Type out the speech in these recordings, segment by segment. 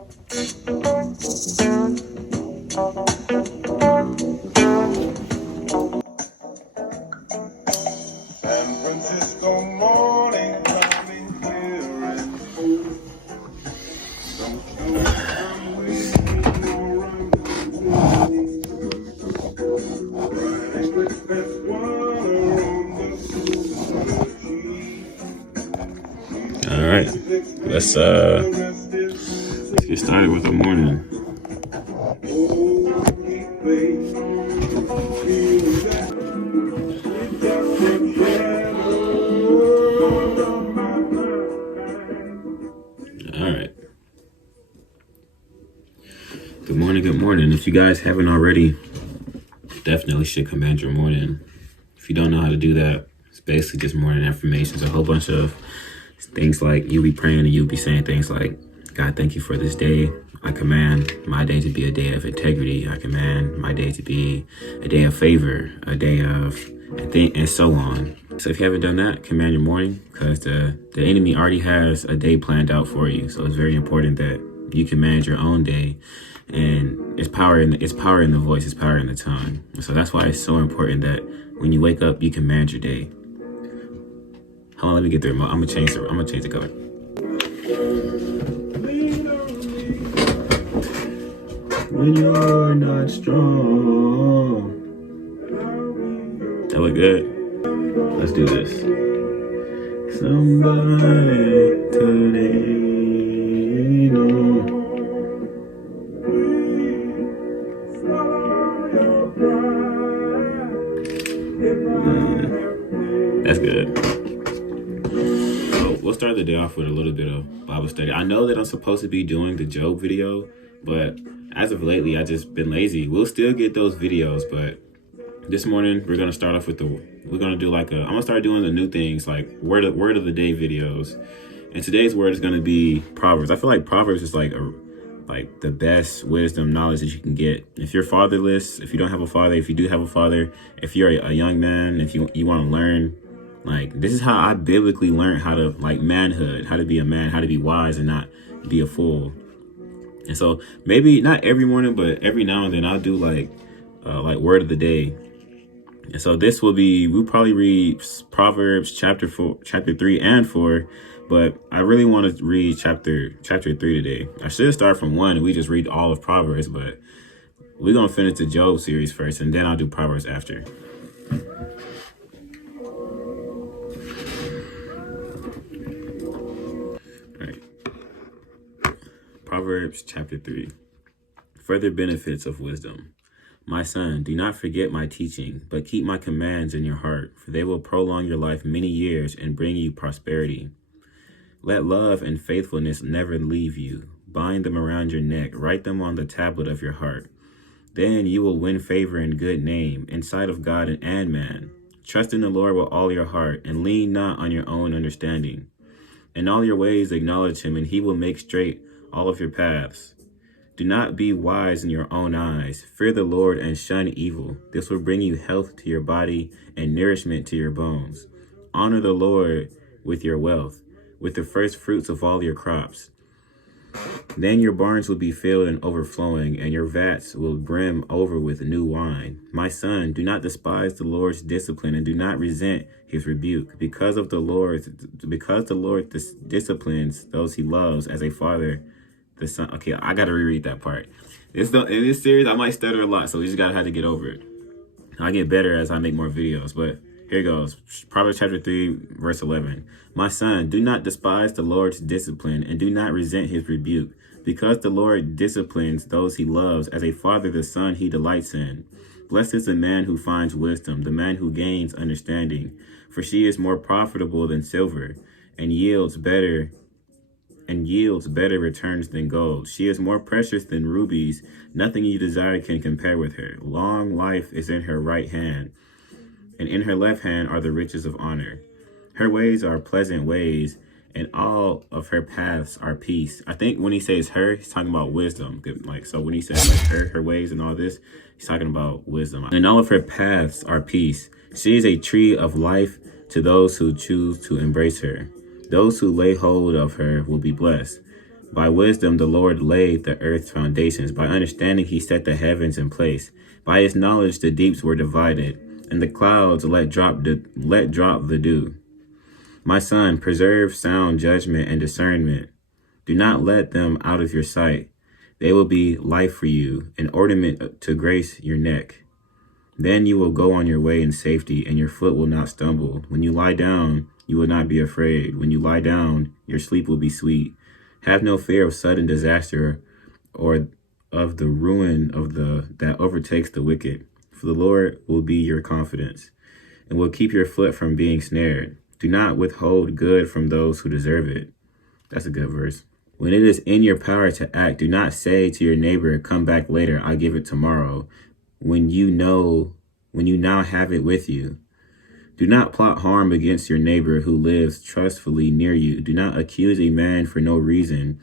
San Francisco morning coming clear and cool. Don't you come with me around riding with that water on the super. All right, let's get started with the morning. All right. Good morning. Good morning. If you guys haven't already, definitely should command your morning. If you don't know how to do that, it's basically just morning affirmations, a whole bunch of things like you'll be praying and you'll be saying things like, God, thank you for this day. I command my day to be a day of integrity. I command my day to be a day of favor, a day of, and so on. So if you haven't done that, command your morning, because the enemy already has a day planned out for you. So it's very important that you command your own day. And it's power in the voice, it's power in the tongue. So that's why it's so important that when you wake up, you command your day. Hold on, let me get there. I'm gonna change the color. When you're not strong. That look good. Let's do this. Somebody to lean on. That's good. So we'll start the day off with a little bit of Bible study. I know that I'm supposed to be doing the Job video, but as of lately, I just been lazy. We'll still get those videos, but this morning we're gonna start off with I'm gonna start doing the new things like word of the day videos. And today's word is gonna be Proverbs. I feel like Proverbs is like the best wisdom knowledge that you can get. If you're fatherless, if you don't have a father, if you do have a father, if you're a young man, if you want to learn, like, this is how I biblically learned how to, like, manhood, how to be a man, how to be wise and not be a fool. And so maybe not every morning, but every now and then I'll do like word of the day. And so this will be, we'll probably read Proverbs chapter 3 and 4, but I really want to read chapter 3 today. I should start from 1 and we just read all of Proverbs, but we're going to finish the Job series first and then I'll do Proverbs after. All right. Proverbs chapter 3. Further benefits of wisdom. My son, do not forget my teaching, but keep my commands in your heart, for they will prolong your life many years and bring you prosperity. Let love and faithfulness never leave you. Bind them around your neck, write them on the tablet of your heart. Then you will win favor and good name in sight of God and man. Trust in the Lord with all your heart, and lean not on your own understanding. In all your ways acknowledge him, and he will make straight all of your paths. Do not be wise in your own eyes. Fear the Lord and shun evil. This will bring you health to your body and nourishment to your bones. Honor the Lord with your wealth, with the first fruits of all your crops. Then your barns will be filled and overflowing, and your vats will brim over with new wine. My son, do not despise the Lord's discipline, and do not resent his rebuke. Because the Lord disciplines those he loves as a father. The son. Okay, I gotta reread that part. In this series, I might stutter a lot, so we just gotta have to get over it. I'll get better as I make more videos, but here goes. Proverbs chapter 3, verse 11. My son, do not despise the Lord's discipline, and do not resent his rebuke, because the Lord disciplines those he loves, as a father the son he delights in. Blessed is the man who finds wisdom, the man who gains understanding, for she is more profitable than silver, and yields better returns than gold. She is more precious than rubies. Nothing you desire can compare with her. Long life is in her right hand, and in her left hand are the riches of honor. Her ways are pleasant ways, and all of her paths are peace. I think when he says her, he's talking about wisdom. Like, so when he says like her ways and all this, he's talking about wisdom. And all of her paths are peace. She is a tree of life to those who choose to embrace her. Those who lay hold of her will be blessed. By wisdom the Lord laid the earth's foundations. By understanding he set the heavens in place. By his knowledge the deeps were divided, and the clouds let drop the dew. My son, preserve sound judgment and discernment. Do not let them out of your sight. They will be life for you, an ornament to grace your neck. Then you will go on your way in safety, and your foot will not stumble. When you lie down, you will not be afraid. When you lie down, your sleep will be sweet. Have no fear of sudden disaster or of the ruin that overtakes the wicked. For the Lord will be your confidence and will keep your foot from being snared. Do not withhold good from those who deserve it. That's a good verse. When it is in your power to act, do not say to your neighbor, come back later, I'll give it tomorrow, when you now have it with you. Do not plot harm against your neighbor who lives trustfully near you. Do not accuse a man for no reason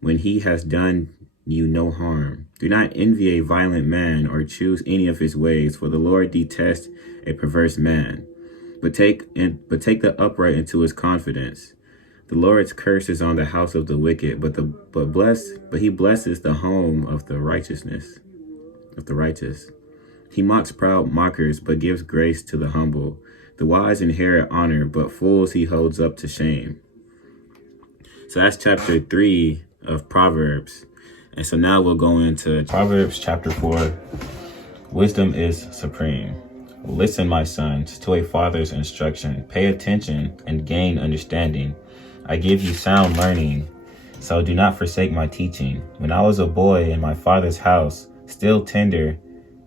when he has done you no harm. Do not envy a violent man or choose any of his ways, for the Lord detests a perverse man, but take the upright into his confidence. The Lord's curse is on the house of the wicked, but he blesses the home of the righteous. He mocks proud mockers, but gives grace to the humble. The wise inherit honor, but fools he holds up to shame. So that's chapter 3 of Proverbs. And so now we'll go into Proverbs chapter 4. Wisdom is supreme. Listen, my sons, to a father's instruction. Pay attention and gain understanding. I give you sound learning, so do not forsake my teaching. When I was a boy in my father's house, still tender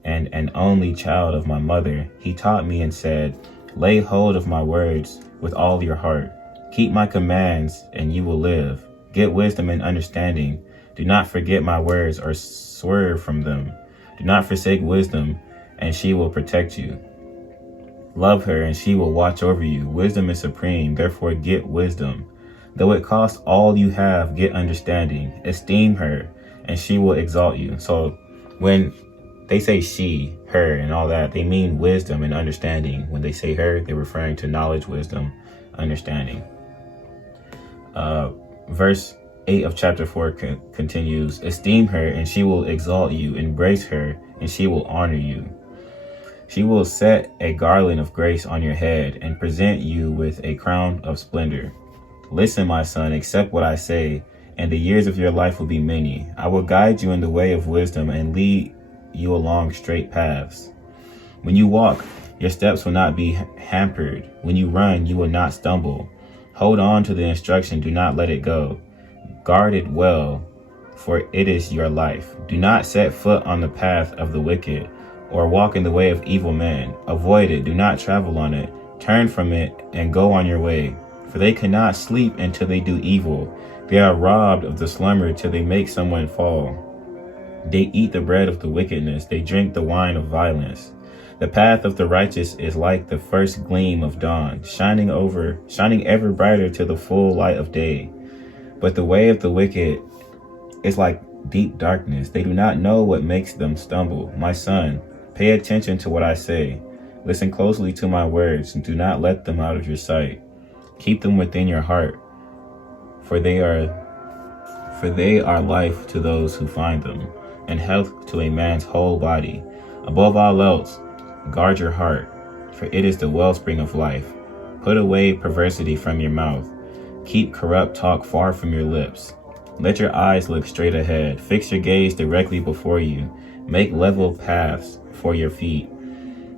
and an only child of my mother, he taught me and said, lay hold of my words with all your heart. Keep my commands and you will live. Get wisdom and understanding. Do not forget my words or swerve from them. Do not forsake wisdom, and she will protect you. Love her, and she will watch over you. Wisdom is supreme, therefore get wisdom. Though it cost all you have, get understanding. Esteem her, and she will exalt you. So when they say she, her, and all that, they mean wisdom and understanding. When they say her, they're referring to knowledge, wisdom, understanding. Verse 8 of chapter 4 continues, esteem her, and she will exalt you. Embrace her, and she will honor you. She will set a garland of grace on your head and present you with a crown of splendor. Listen, my son, accept what I say, and the years of your life will be many. I will guide you in the way of wisdom and lead you along straight paths. When you walk, your steps will not be hampered. When you run, you will not stumble. Hold on to the instruction, do not let it go. Guard it well, for it is your life. Do not set foot on the path of the wicked, or walk in the way of evil men. Avoid it, do not travel on it. Turn from it and go on your way. For they cannot sleep until they do evil. They are robbed of the slumber till they make someone fall. They eat the bread of the wickedness. They drink the wine of violence. The path of the righteous is like the first gleam of dawn, shining ever brighter to the full light of day. But the way of the wicked is like deep darkness. They do not know what makes them stumble. My son, pay attention to what I say. Listen closely to my words, and do not let them out of your sight. Keep them within your heart, for they are life to those who find them, and health to a man's whole body. Above all else, guard your heart, for it is the wellspring of life. Put away perversity from your mouth. Keep corrupt talk far from your lips. Let your eyes look straight ahead. Fix your gaze directly before you. Make level paths for your feet,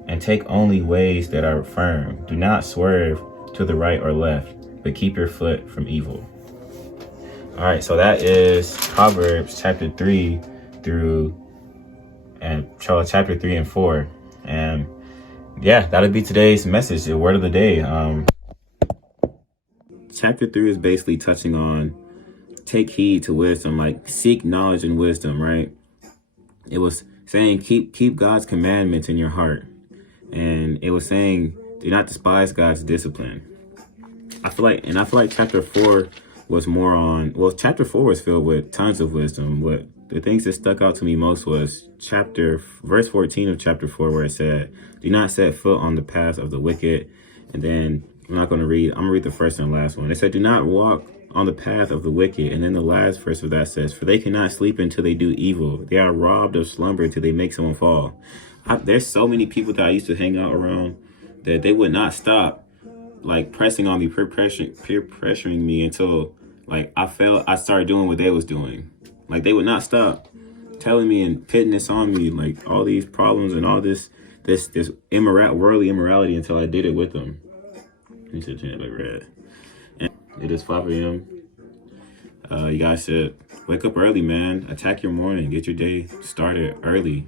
and take only ways that are firm. Do not swerve to the right or left, but keep your foot from evil. All right, so that is Proverbs chapter 3 chapter 3 and 4. And yeah, that'll be today's message, the word of the day. Chapter 3 is basically touching on take heed to wisdom, like seek knowledge and wisdom, right? It was saying keep God's commandments in your heart. And it was saying do not despise God's discipline. I feel like chapter 4 was more on, chapter 4 was filled with tons of wisdom. What the things that stuck out to me most was verse 14 of chapter 4, where it said, do not set foot on the path of the wicked. And then I'm going to read the first and last one. It said, do not walk on the path of the wicked. And then the last verse of that says, for they cannot sleep until they do evil. They are robbed of slumber until they make someone fall. There's so many people that I used to hang out around that they would not stop like pressing on me, peer pressuring me until like I started doing what they was doing. Like they would not stop telling me and pitting this on me, like all these problems and all this worldly immorality until I did it with them. You should turn it like red. And it is 5 a.m. You guys should wake up early, man. Attack your morning. Get your day started early.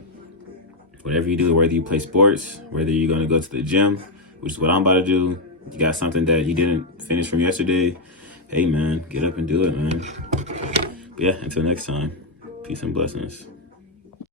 Whatever you do, whether you play sports, whether you're going to go to the gym, which is what I'm about to do. You got something that you didn't finish from yesterday. Hey, man, get up and do it, man. But yeah, until next time, peace and blessings.